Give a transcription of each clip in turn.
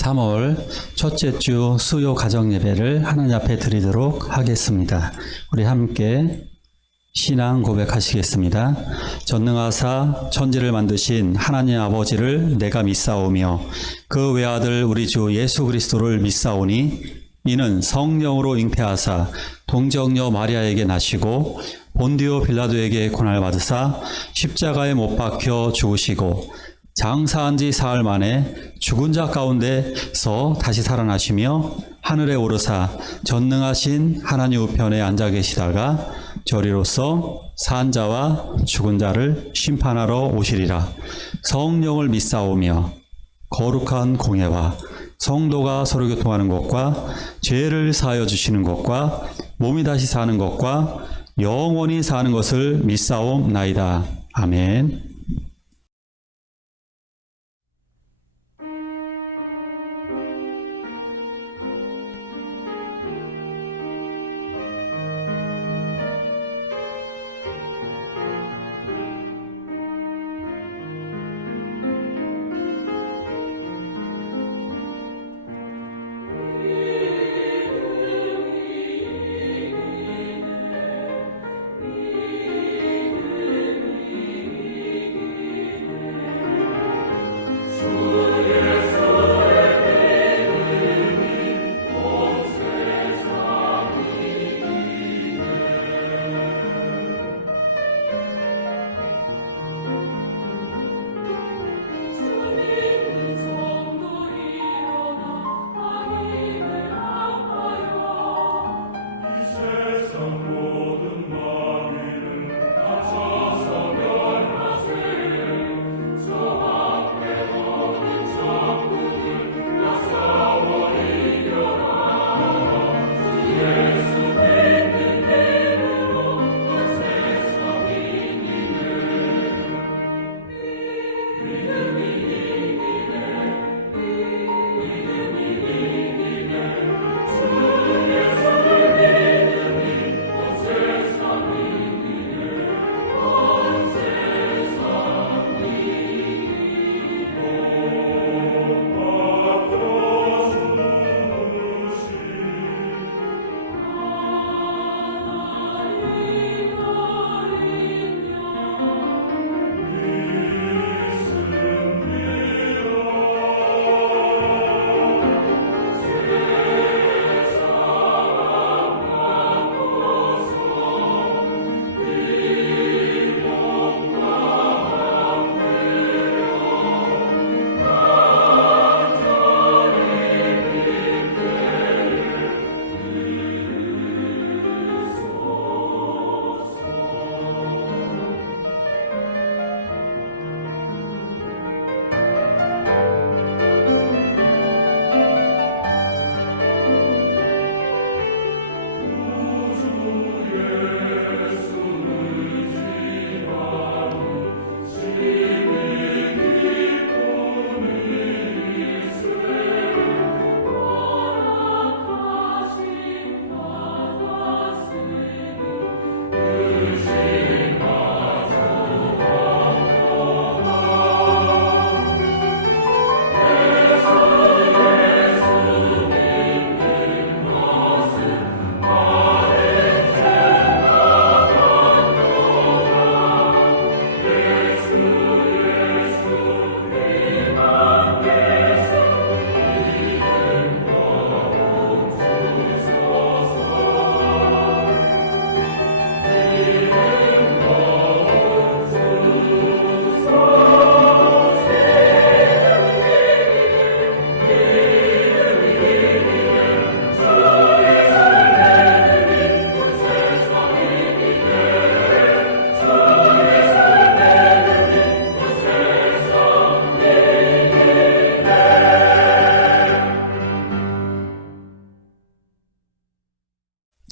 3월 첫째 주 수요 가정 예배를 하나님 앞에 드리도록 하겠습니다. 우리 함께 신앙 고백하시겠습니다. 전능하사 천지를 만드신 하나님 아버지를 내가 믿사오며 그 외아들 우리 주 예수 그리스도를 믿사오니 이는 성령으로 잉태하사 동정녀 마리아에게 나시고 본디오 빌라도에게 고난을 받으사 십자가에 못 박혀 죽으시고 장사한 지 사흘 만에 죽은 자 가운데서 다시 살아나시며 하늘에 오르사 전능하신 하나님 우편에 앉아 계시다가 저리로서 산 자와 죽은 자를 심판하러 오시리라. 성령을 믿사오며 거룩한 공예와 성도가 서로 교통하는 것과 죄를 사하여 주시는 것과 몸이 다시 사는 것과 영원히 사는 것을 믿사옵나이다. 아멘.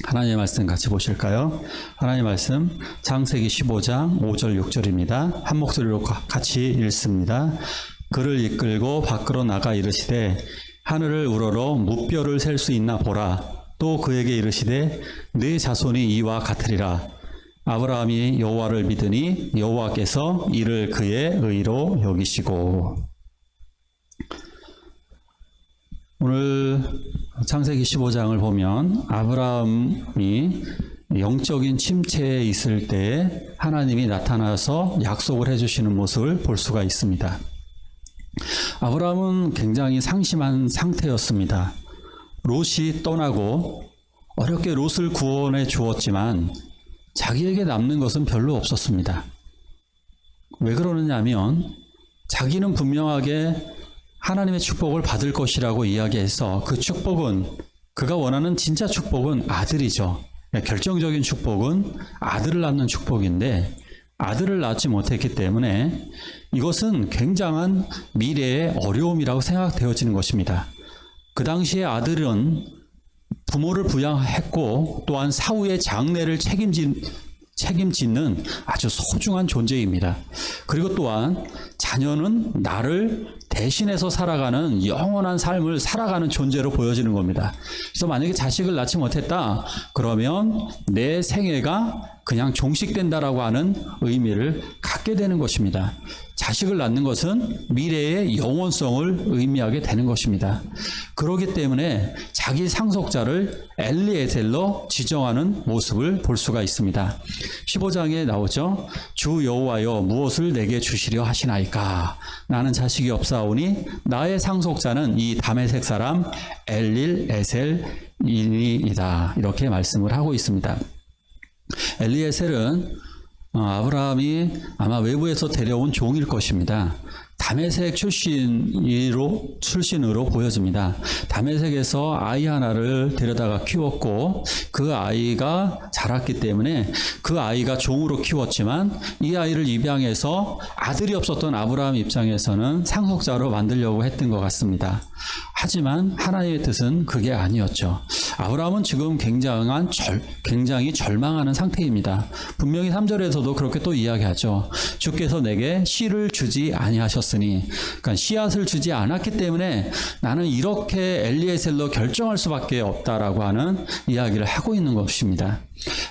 하나님의 말씀 같이 보실까요? 하나님의 말씀 창세기 15장 5절 6절입니다. 한 목소리로 같이 읽습니다. 그를 이끌고 밖으로 나가 이르시되 하늘을 우러러 무뼈를 셀 수 있나 보라. 또 그에게 이르시되 네 자손이 이와 같으리라. 아브라함이 여호와를 믿으니 여호와께서 이를 그의 의로 여기시고. 오늘 창세기 15장을 보면 아브라함이 영적인 침체에 있을 때 하나님이 나타나서 약속을 해주시는 모습을 볼 수가 있습니다. 아브라함은 굉장히 상심한 상태였습니다. 롯이 떠나고 어렵게 롯을 구원해 주었지만 자기에게 남는 것은 별로 없었습니다. 왜 그러느냐 하면 자기는 분명하게 하나님의 축복을 받을 것이라고 이야기해서 그 축복은, 그가 원하는 진짜 축복은 아들이죠. 결정적인 축복은 아들을 낳는 축복인데 아들을 낳지 못했기 때문에 이것은 굉장한 미래의 어려움이라고 생각되어지는 것입니다. 그 당시에 아들은 부모를 부양했고 또한 사후의 장래를 책임지는 아주 소중한 존재입니다. 그리고 또한 자녀는 나를 대신해서 살아가는 영원한 삶을 살아가는 존재로 보여지는 겁니다. 그래서 만약에 자식을 낳지 못했다 그러면 내 생애가 그냥 종식된다라고 하는 의미를 갖게 되는 것입니다. 자식을 낳는 것은 미래의 영원성을 의미하게 되는 것입니다. 그렇기 때문에 자기 상속자를 엘리에셀로 지정하는 모습을 볼 수가 있습니다. 15장에 나오죠. 주 여호와여 무엇을 내게 주시려 하시나이까? 나는 자식이 없사오니 나의 상속자는 이 다메섹 사람 엘리에셀이니이다. 이렇게 말씀을 하고 있습니다. 엘리에셀은 아브라함이 아마 외부에서 데려온 종일 것입니다. 다메섹 출신으로 보여집니다. 다메섹에서 아이 하나를 데려다가 키웠고 그 아이가 자랐기 때문에 그 아이가 종으로 키웠지만 이 아이를 입양해서 아들이 없었던 아브라함 입장에서는 상속자로 만들려고 했던 것 같습니다. 하지만 하나님의 뜻은 그게 아니었죠. 아브라함은 지금 굉장히 절망하는 상태입니다. 분명히 3절에서도 그렇게 또 이야기하죠. 주께서 내게 씨를 주지 아니하셨으니, 그러니까 씨앗을 주지 않았기 때문에 나는 이렇게 엘리에셀로 결정할 수밖에 없다라고 하는 이야기를 하고 있는 것입니다.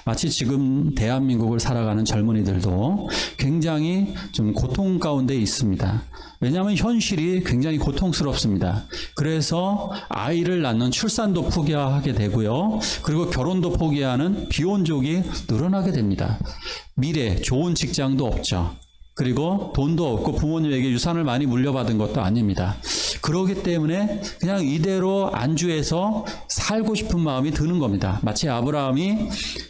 마치 지금 대한민국을 살아가는 젊은이들도 굉장히 좀 고통 가운데 있습니다. 왜냐하면 현실이 굉장히 고통스럽습니다. 그래서 아이를 낳는 출산도 포기하게 되고요. 그리고 결혼도 포기하는 비혼족이 늘어나게 됩니다. 미래, 좋은 직장도 없죠. 그리고 돈도 없고 부모님에게 유산을 많이 물려받은 것도 아닙니다. 그렇기 때문에 그냥 이대로 안주해서 살고 싶은 마음이 드는 겁니다. 마치 아브라함이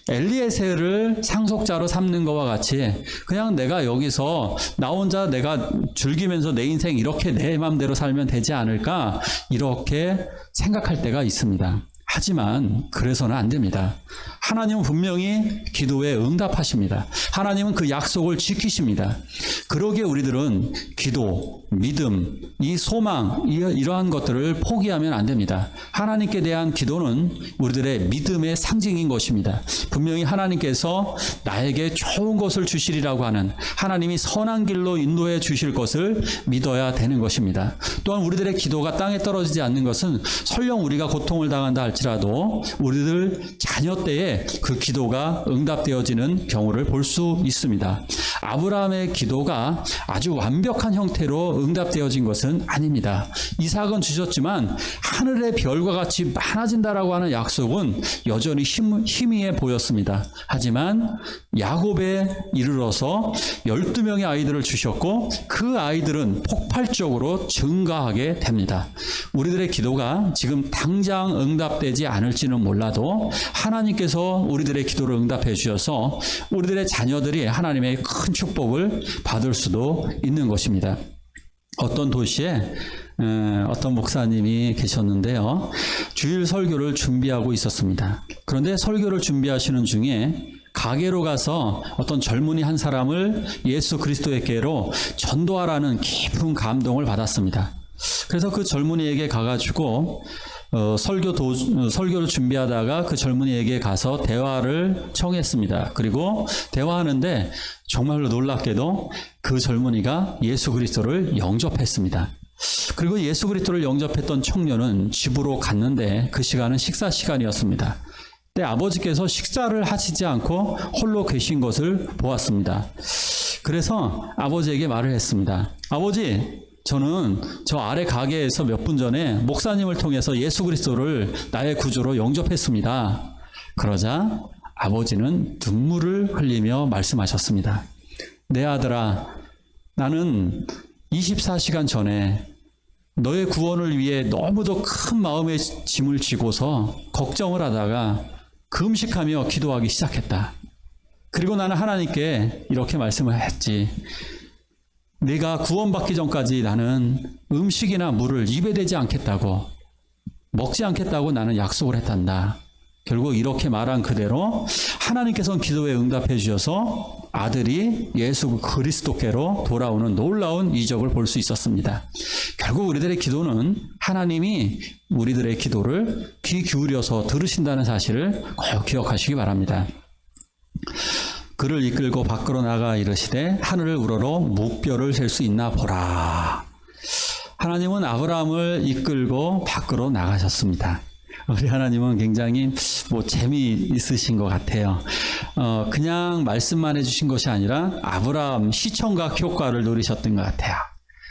엘리에셀을 상속자로 삼는 것과 같이 그냥 내가 여기서 나 혼자 내가 즐기면서 내 인생 이렇게 내 마음대로 살면 되지 않을까 이렇게 생각할 때가 있습니다. 하지만 그래서는 안 됩니다. 하나님은 분명히 기도에 응답하십니다. 하나님은 그 약속을 지키십니다. 그러기에 우리들은 기도, 믿음, 이 소망, 이러한 것들을 포기하면 안 됩니다. 하나님께 대한 기도는 우리들의 믿음의 상징인 것입니다. 분명히 하나님께서 나에게 좋은 것을 주시리라고 하는, 하나님이 선한 길로 인도해 주실 것을 믿어야 되는 것입니다. 또한 우리들의 기도가 땅에 떨어지지 않는 것은 설령 우리가 고통을 당한다 할지라도 우리들 자녀 때에 그 기도가 응답되어지는 경우를 볼 수 있습니다. 아브라함의 기도가 아주 완벽한 형태로 응답되어진 것은 아닙니다. 이삭은 주셨지만 하늘의 별과 같이 많아진다라고 하는 약속은 여전히 희미해 보였습니다. 하지만 야곱에 이르러서 12명의 아이들을 주셨고 그 아이들은 폭발적으로 증가하게 됩니다. 우리들의 기도가 지금 당장 응답되지 않을지는 몰라도 하나님께서 우리들의 기도를 응답해 주셔서 우리들의 자녀들이 하나님의 큰 축복을 받을 수도 있는 것입니다. 어떤 도시에 어떤 목사님이 계셨는데요. 주일 설교를 준비하고 있었습니다. 그런데 설교를 준비하시는 중에 가게로 가서 어떤 젊은이 한 사람을 예수 그리스도에게로 전도하라는 깊은 감동을 받았습니다. 그래서 그 젊은이에게 가가지고 설교를 준비하다가 그 젊은이에게 가서 대화를 청했습니다. 그리고 대화하는데 정말로 놀랍게도 그 젊은이가 예수 그리스도를 영접했습니다. 그리고 예수 그리스도를 영접했던 청년은 집으로 갔는데 그 시간은 식사 시간이었습니다. 그때 아버지께서 식사를 하시지 않고 홀로 계신 것을 보았습니다. 그래서 아버지에게 말을 했습니다. 아버지, 저는 저 아래 가게에서 몇 분 전에 목사님을 통해서 예수 그리스도를 나의 구주로 영접했습니다. 그러자 아버지는 눈물을 흘리며 말씀하셨습니다. 내 아들아, 나는 24시간 전에 너의 구원을 위해 너무도 큰 마음의 짐을 지고서 걱정을 하다가 금식하며 기도하기 시작했다. 그리고 나는 하나님께 이렇게 말씀을 했지. 내가 구원받기 전까지 나는 음식이나 물을 입에 대지 않겠다고, 먹지 않겠다고 나는 약속을 했단다. 결국 이렇게 말한 그대로 하나님께서는 기도에 응답해 주셔서 아들이 예수 그리스도께로 돌아오는 놀라운 이적을 볼 수 있었습니다. 결국 우리들의 기도는 하나님이 우리들의 기도를 귀 기울여서 들으신다는 사실을 꼭 기억하시기 바랍니다. 그를 이끌고 밖으로 나가 이르시되 하늘을 우러러 무뼈를 셀 수 있나 보라. 하나님은 아브라함을 이끌고 밖으로 나가셨습니다. 우리 하나님은 굉장히 재미있으신 것 같아요. 그냥 말씀만 해주신 것이 아니라 아브라함 시청각 효과를 누리셨던 것 같아요.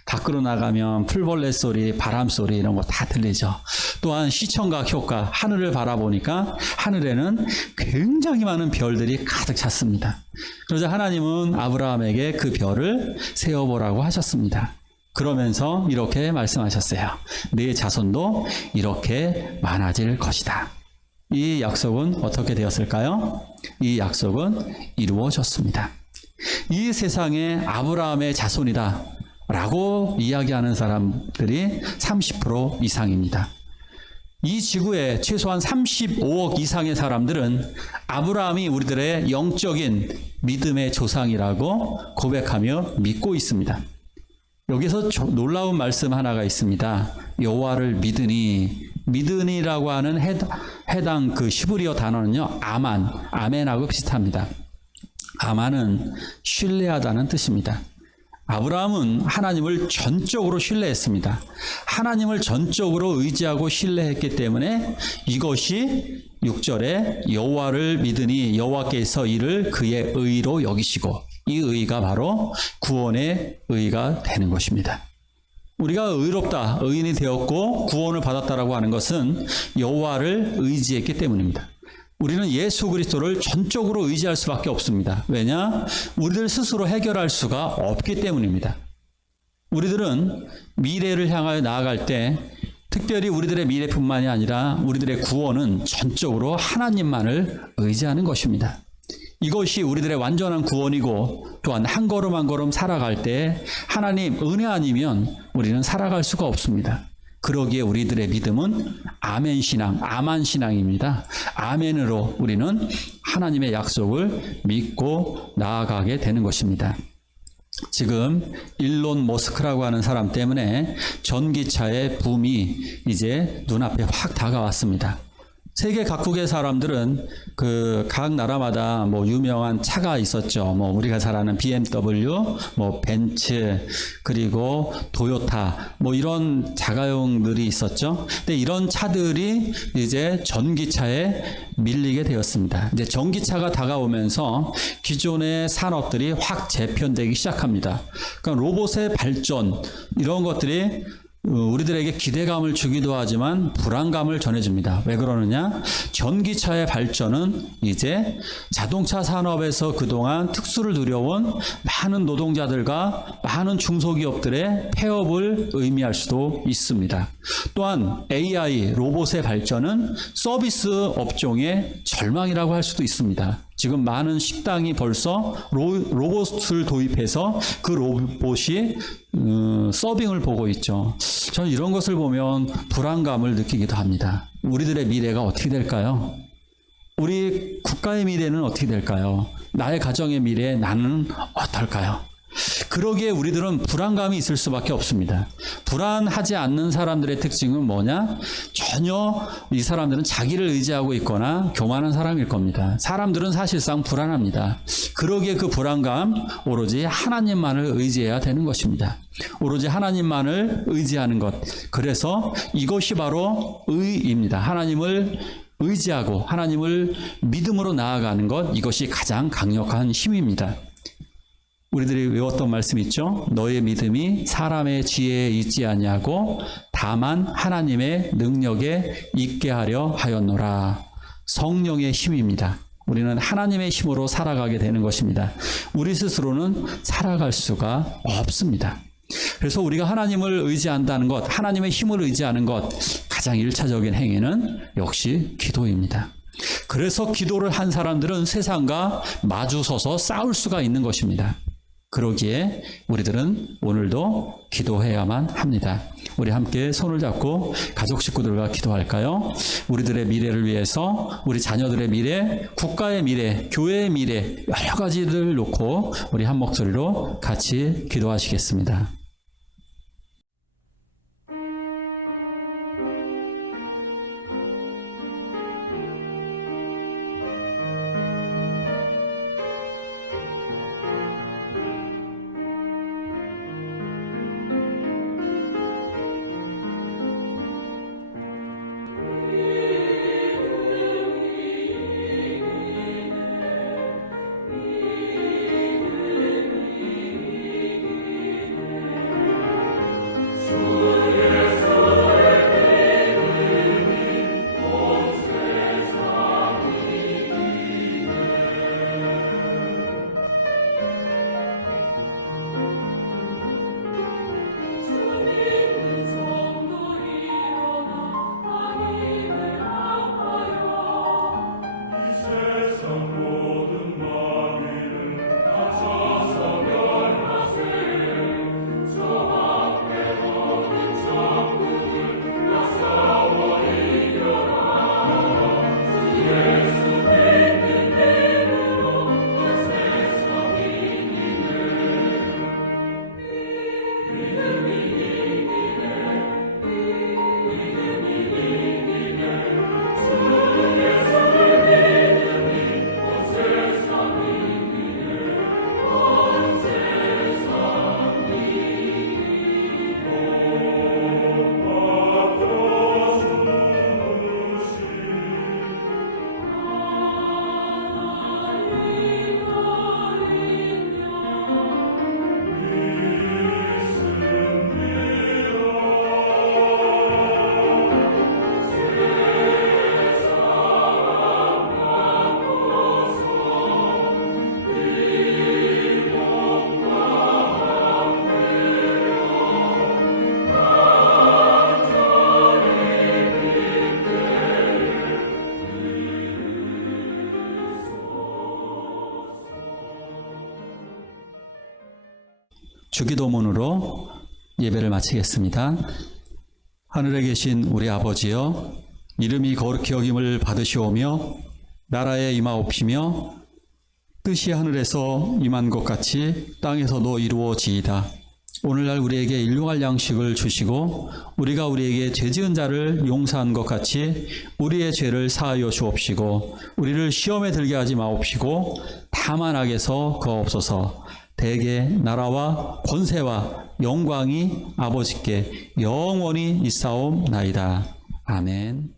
밖으로 나가면 풀벌레 소리, 바람 소리 이런 거 다 들리죠. 또한 시청각 효과, 하늘을 바라보니까 하늘에는 굉장히 많은 별들이 가득 찼습니다. 그러자 하나님은 아브라함에게 그 별을 세어보라고 하셨습니다. 그러면서 이렇게 말씀하셨어요. 네 자손도 이렇게 많아질 것이다. 이 약속은 어떻게 되었을까요? 이 약속은 이루어졌습니다. 이 세상에 아브라함의 자손이다 라고 이야기하는 사람들이 30% 이상입니다. 이 지구에 최소한 35억 이상의 사람들은 아브라함이 우리들의 영적인 믿음의 조상이라고 고백하며 믿고 있습니다. 여기서 놀라운 말씀 하나가 있습니다. 여호와를 믿으니라고 하는 해당 그 히브리어 단어는요, 아멘하고 비슷합니다. 아만은 신뢰하다는 뜻입니다. 아브라함은 하나님을 전적으로 신뢰했습니다. 하나님을 전적으로 의지하고 신뢰했기 때문에 이것이 6절에 여호와를 믿으니 여호와께서 이를 그의 의로 여기시고, 이 의가 바로 구원의 의가 되는 것입니다. 우리가 의롭다, 의인이 되었고 구원을 받았다라고 하는 것은 여호와를 의지했기 때문입니다. 우리는 예수 그리스도를 전적으로 의지할 수밖에 없습니다. 왜냐? 우리들 스스로 해결할 수가 없기 때문입니다. 우리들은 미래를 향하여 나아갈 때 특별히 우리들의 미래뿐만이 아니라 우리들의 구원은 전적으로 하나님만을 의지하는 것입니다. 이것이 우리들의 완전한 구원이고, 또한 한 걸음 한 걸음 살아갈 때 하나님 은혜 아니면 우리는 살아갈 수가 없습니다. 그러기에 우리들의 믿음은 아멘 신앙, 아만 신앙입니다. 아멘으로 우리는 하나님의 약속을 믿고 나아가게 되는 것입니다. 지금 일론 머스크라고 하는 사람 때문에 전기차의 붐이 이제 눈앞에 확 다가왔습니다. 세계 각국의 사람들은 각 나라마다 유명한 차가 있었죠. 우리가 잘 아는 BMW, 벤츠, 그리고 도요타, 이런 자가용들이 있었죠. 근데 이런 차들이 이제 전기차에 밀리게 되었습니다. 이제 전기차가 다가오면서 기존의 산업들이 확 재편되기 시작합니다. 그러니까 로봇의 발전, 이런 것들이 우리들에게 기대감을 주기도 하지만 불안감을 전해줍니다. 왜 그러느냐? 전기차의 발전은 이제 자동차 산업에서 그동안 특수를 누려온 많은 노동자들과 많은 중소기업들의 폐업을 의미할 수도 있습니다. 또한 AI, 로봇의 발전은 서비스 업종의 절망이라고 할 수도 있습니다. 지금 많은 식당이 벌써 로봇을 도입해서 그 로봇이 서빙을 보고 있죠. 저는 이런 것을 보면 불안감을 느끼기도 합니다. 우리들의 미래가 어떻게 될까요? 우리 국가의 미래는 어떻게 될까요? 나의 가정의 미래, 나는 어떨까요? 그러기에 우리들은 불안감이 있을 수밖에 없습니다. 불안하지 않는 사람들의 특징은 뭐냐? 전혀 이 사람들은 자기를 의지하고 있거나 교만한 사람일 겁니다. 사람들은 사실상 불안합니다. 그러기에 그 불안감, 오로지 하나님만을 의지해야 되는 것입니다. 오로지 하나님만을 의지하는 것. 그래서 이것이 바로 의입니다. 하나님을 의지하고 하나님을 믿음으로 나아가는 것, 이것이 가장 강력한 힘입니다. 우리들이 외웠던 말씀 있죠? 너의 믿음이 사람의 지혜에 있지 아니하고 다만 하나님의 능력에 있게 하려 하였노라. 성령의 힘입니다. 우리는 하나님의 힘으로 살아가게 되는 것입니다. 우리 스스로는 살아갈 수가 없습니다. 그래서 우리가 하나님을 의지한다는 것, 하나님의 힘을 의지하는 것, 가장 1차적인 행위는 역시 기도입니다. 그래서 기도를 한 사람들은 세상과 마주서서 싸울 수가 있는 것입니다. 그러기에 우리들은 오늘도 기도해야만 합니다. 우리 함께 손을 잡고 가족 식구들과 기도할까요? 우리들의 미래를 위해서, 우리 자녀들의 미래, 국가의 미래, 교회의 미래, 여러 가지를 놓고 우리 한 목소리로 같이 기도하시겠습니다. 주기도문으로 예배를 마치겠습니다. 하늘에 계신 우리 아버지여, 이름이 거룩히 여김을 받으시오며 나라에 임하옵시며 뜻이 하늘에서 임한 것 같이 땅에서도 이루어지이다. 오늘날 우리에게 일용할 양식을 주시고 우리가 우리에게 죄지은 자를 용서한 것 같이 우리의 죄를 사하여 주옵시고 우리를 시험에 들게 하지 마옵시고 다만 악에서 구하옵소서. 대개 나라와 권세와 영광이 아버지께 영원히 있사옵나이다. 아멘.